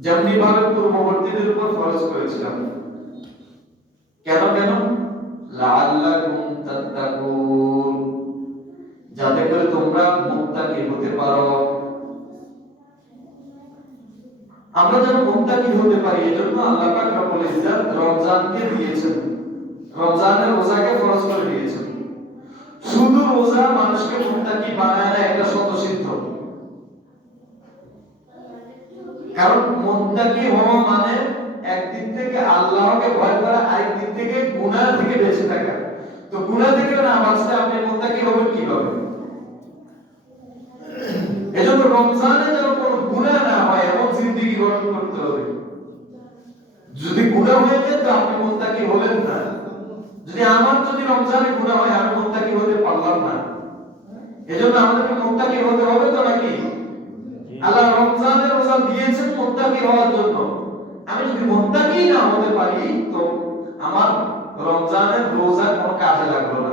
যেমনি ভাবে পূর্ববর্তীদের উপর ফরজ করেছিলাম। কেন কেন? যাতে করে তোমরা মুত্তাকি হতে পারো। আমরা যেন মুত্তাকি হতে পারি, এজন্য আল্লাহ পাক রব্বুল রমজানকে দিয়েছেন। রমজানের রোজাকে ফরজ করে দিয়েছেন। শুধু রোজা মানুষকে মুত্তাকি বানায় না এটা স্বতঃসিদ্ধ। কারণ মুত্তাকি হওয়া মানে একদিক থেকে আল্লাহকে ভয় করা আরেক দিক থেকে গুনাহ থেকে বেঁচে থাকা। তো গুনাহ থেকে না বাঁচতে আপনি মুত্তাকি হবেন কীভাবে? এজন্য রমজানে যেন কোনো গুনাহ না হয়, এমন জিন্দেগি গঠন করতে হবে। যদি গুনাহ হয়ে যায়, তো আপনি মুত্তাকি হলেন না। যদি আমার যদি রমজানে গুনাহ হয়, আমি মুত্তাকি হতে পারলাম না। এজন্য আমাদেরকে মুত্তাকি হতে হবে তো নাকি? আল্লাহ রমজানের রোজা দিয়েছেন মুত্তাকি হওয়ার জন্য। আমি যদি মুত্তাকি না হতে পারি, তো আমার রমজানের রোজা কোনো কাজে লাগল না।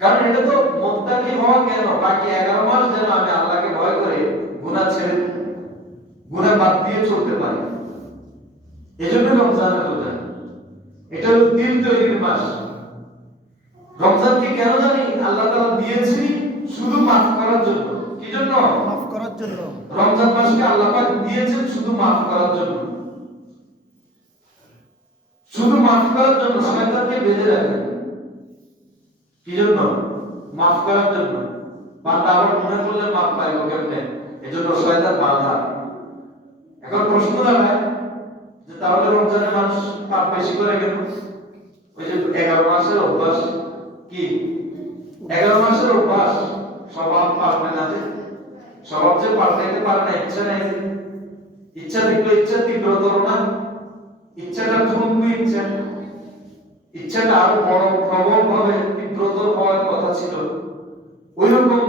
কারণ এটা তো মুত্তাকি হওয়া কেন? বাকি 11 মাস যেন আমি আল্লাহকে ভয় করে গুনাহ ছেড়ে, গুনাহ বাদ দিয়ে চলতে পারি। এজন্য রমজানের রোজা। এটা হলো দিল তৈরির মাস। রমজানকে কেন জানি আল্লাহ তাআলা দিয়েছি শুধু মাফ করার জন্য। করার জন্য। রমজান মাসকে আল্লাহ পাক দিয়েছেন শুধু মাফ করার জন্য। শুধু মাফ করার জন্য, শয়তানকে বেঁধে রাখেন কি জন্য? মাফ করার জন্য। বান্দা আবার মনে করলে মাফ পাইব কেমনে? এজন্য শয়তান বাধা। এখন প্রশ্ন দাঁড়ায় যে তাহলে রমজানে মানুষ পাপ বেশি করে কেন? ওই যে এগারো মাসের অভ্যাস কি? এগারো মাসের অভ্যাস স্বভাব পাল্টে না যে স্বভাব যে পাল্টাইতে পারে না, ইচ্ছা নাই ইচ্ছা থাকলে ইচ্ছা তীব্রতর না ইচ্ছাটা ঠুনকু ইচ্ছা। ইচ্ছাটা আরও বড়, প্রবল ভাবে তীব্রতর হওয়ার কথা ছিল। ওই রকম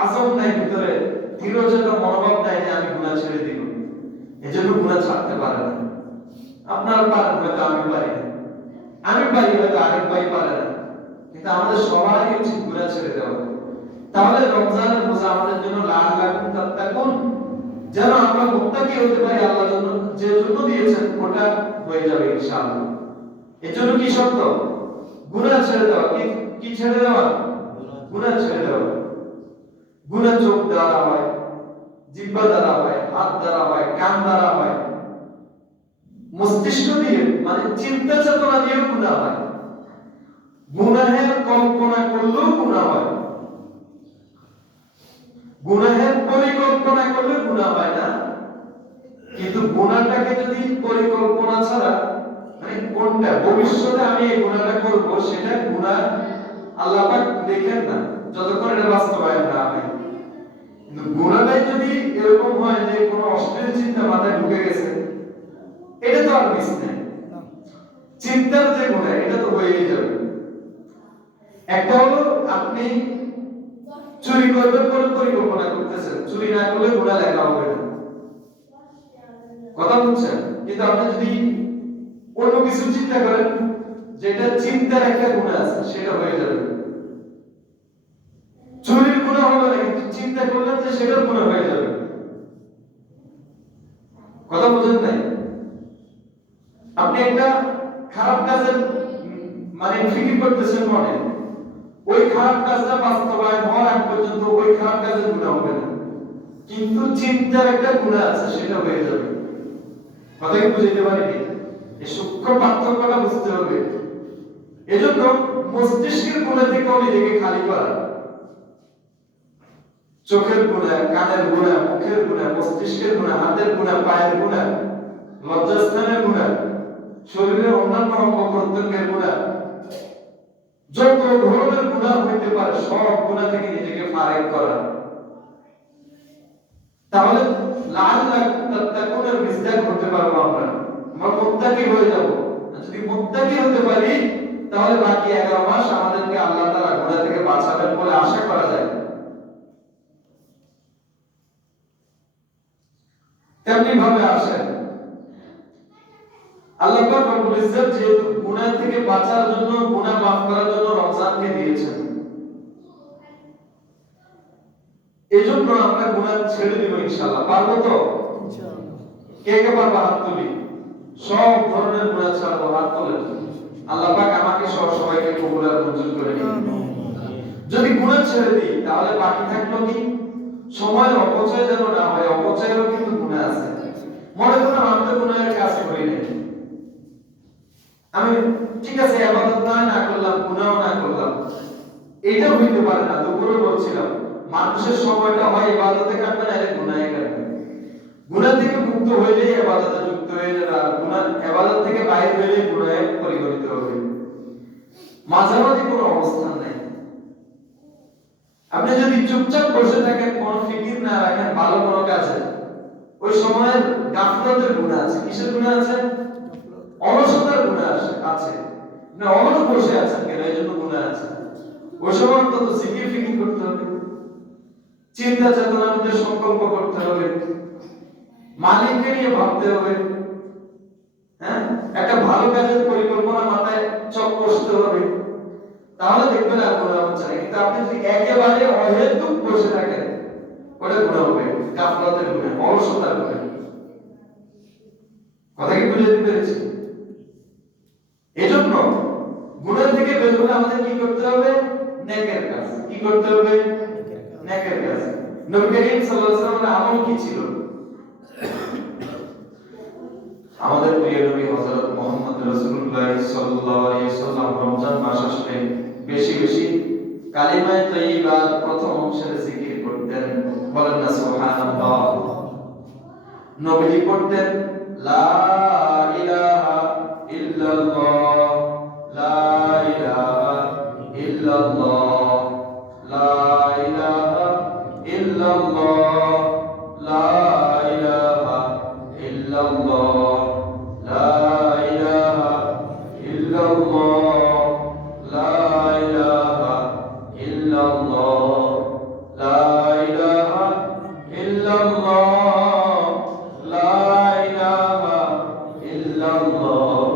আজম নাই ভিতরে। দৃঢ়চেতা মনোভাব নাই যে আমি গুনাহ ছেড়ে দিব। এজন্য গুনাহ ছাড়তে পারে না। আপনার পারেন হয়তো আমি পারি না। আমি পারি হয়তো আরেক ভাই পারে না। কিন্তু আমাদের সবারই উচিত গুনাহ ছেড়ে দেওয়া। তাহলে রমজানের রোজা আমাদের জন্য লাখ লাখ তাত্তাকুন যেন আমরা মুত্তাকি হতে পারি আল্লাহ জন্য যে জন্য দিয়েছেন, ওটা হয়ে যাবে ইনশাআল্লাহ। এর জন্য কি শর্ত? গুনাহ ছেড়ে দেওয়া। কি কি ছেড়ে দেওয়া? গুনাহ ছেড়ে দেওয়া। গুনাহ চোখ দ্বারা হয় জিহ্বা দ্বারা হয়, হাত দ্বারা হয়, কান দ্বারা হয়। মস্তিষ্ক দিয়ে মানে চিন্তা চেতনা দিয়েও গুনাহ হয়। গুনাহের কল্পনা করলেও গুনাহ হয় গুনাহের পরিকল্পনা করলে গুনাহ হয় না। কিন্তু গুনাহটাকে যদি পরিকল্পনা ছাড়া মানে কোনটা? ভবিষ্যতে আমি এই গুনাহটা করব, সেটা গুনাহ আল্লাহ পাক দেখেন না। যতক্ষণ এটা বাস্তবায়ন না হয়। কিন্তু গুনাহটাই যদি এরকম হয় যে কোনো অশ্লীল চিন্তা মাথায় ঢুকে গেছে, এটা তো আর মিস নাই। চিন্তার যে গুণা এটা তো হয়েই যাবে। একটা হলো আপনি করবেন বলে পরিকল্পনা করতেছেন। চুরি না করলে গুণা লেখা হবে না। কথা বলছেন? কিন্তু আপনি যদি অন্য কিছু চিন্তা করেন, যেটা চিন্তার একটা আছে, সেটা হয়ে যাবে। চুরির না, কিন্তু চিন্তা যে সেটার হয়ে যাবে। কথা বুঝেন নাই? আপনি একটা খারাপ কাজের মানে ফিকির করতেছেন মনে। ওই খারাপ কাজটা বাস্তবায়ন হওয়ার আগ পর্যন্ত ওই খারাপ কাজের গুণা হবে না। কিন্তু চিন্তার একটা গুণা আছে, সেটা হয়ে যাবে। কথা কি বুঝতে পারিনি এই সূক্ষ্ম পার্থক্যটা বুঝতে হবে। এজন্য মস্তিষ্কের গুণা থেকে নিজেকে খালি করা। চোখের গুণা, কানের গুণা, মুখের গুণা, মস্তিষ্কের গুণা, হাতের গুণা, পায়ের গুণা, লজ্জাস্থানের গুণা, শরীরের অন্যান্য অঙ্গ প্রত্যঙ্গের গুণা যত ধরনের গুণা হইতে পারে, সব গুণা থেকে নিজেকে ফারেক করা। তাহলে লাল তাত্তাকুনের মিসদাক করতে পারব আমরা। আমরা মুত্তাকি হয়ে যাব। যদি মুত্তাকি হতে পারি, তাহলে বাকি 11 মাস আমাদেরকে আল্লাহ তাআলা গুনাহ থেকে বাঁচাবেন বলে আশা করা যায়। তেমনি ভাবে আসেন। আল্লাহ ইজ্জত যেহেতু গুনাহ থেকে বাঁচার জন্য গুনাহ মাফ করার জন্য রমজানকে দিয়েছেন। এজন্য আমরা গুনাহ ছেড়ে দিব ইনশাআল্লাহ। পারব তো? কে কে পারব হাত তুলি? সব ধরনের গুণা ছাড়বো হাত তোলেন। আল্লাহ পাক আমাকে সহ সবাইকে কবুল আর মঞ্জুর করে যদি গুণা ছেড়ে দিই তাহলে বাকি থাকল কি? সময়ের অপচয় যেন না হয় অপচয়েরও কিন্তু গুণা আছে। মনে করুন আমি তো গুণের কাজ করি নাই। আমি ঠিক আছে আবাদত না না করলাম গুনাহ না করলাম। এইটাও হইতে পারে না দুপুরে বলছিলাম মানুষের সময়টা হয় ইবাদতে কাটবে না এর গুনাহে কাটবে। গুনাহ থেকে মুক্ত হইলেই ইবাদতে যুক্ত হয়ে আর গুনাহ ইবাদত থেকে বাইরে হইলেই গুনাহে পরিগণিত হবে। মাঝামাঝি কোনো অবস্থান নাই। আপনি যদি চুপচাপ বসে থাকেন কোনো ফিকির না রাখেন ভালো কোনো কাজে ওই সময়ের গাফলতের গুণা আছে। কিসের গুণা আছে? অলসতার গুণা আছে। না অলস বসে আছেন কেন এই জন্য গুণা আছে। সময় অন্তত জিকির ফিকির করতে হবে। চিন্তা চেতনার মধ্যে সংকল্প করতে হবে। মালিককে নিয়ে ভাবতে হবে। হ্যাঁ? একটা ভালো কাজের পরিকল্পনা মাথায় চক বসতে হবে। তাহলে দেখবেন আর গুণা হচ্ছে না কিন্তু আপনি যদি একেবারে অহেতুক বসে থাকেন, ওটা গুণা হবে। গাফলতের গুণা অলসতার গুণা কথা কি বুঝে দিতে পেরেছি? এজন্য গুণা থেকে বের হলে আমাদের কি করতে হবে? নেকের কাজ। কি করতে হবে? নেকের কাজ। নবী করিম সাল্লাল্লাহু আলাইহি আমল কি ছিল? আমাদের প্রিয় নবী হযরত মুহাম্মদ রাসূলুল্লাহ সাল্লাল্লাহু আলাইহি ওয়াসাল্লাম রমজান মাস আসলে বেশি বেশি কালিমায়ে তাইয়্যিবা প্রথম অংশের জিকির করতেন। বলেন না, সুবহানাল্লাহ। নবীজি পড়তেন, লা ইলাহা illallah la ilaha illallah la ilaha illallah la ilaha illallah la ilaha illallah الله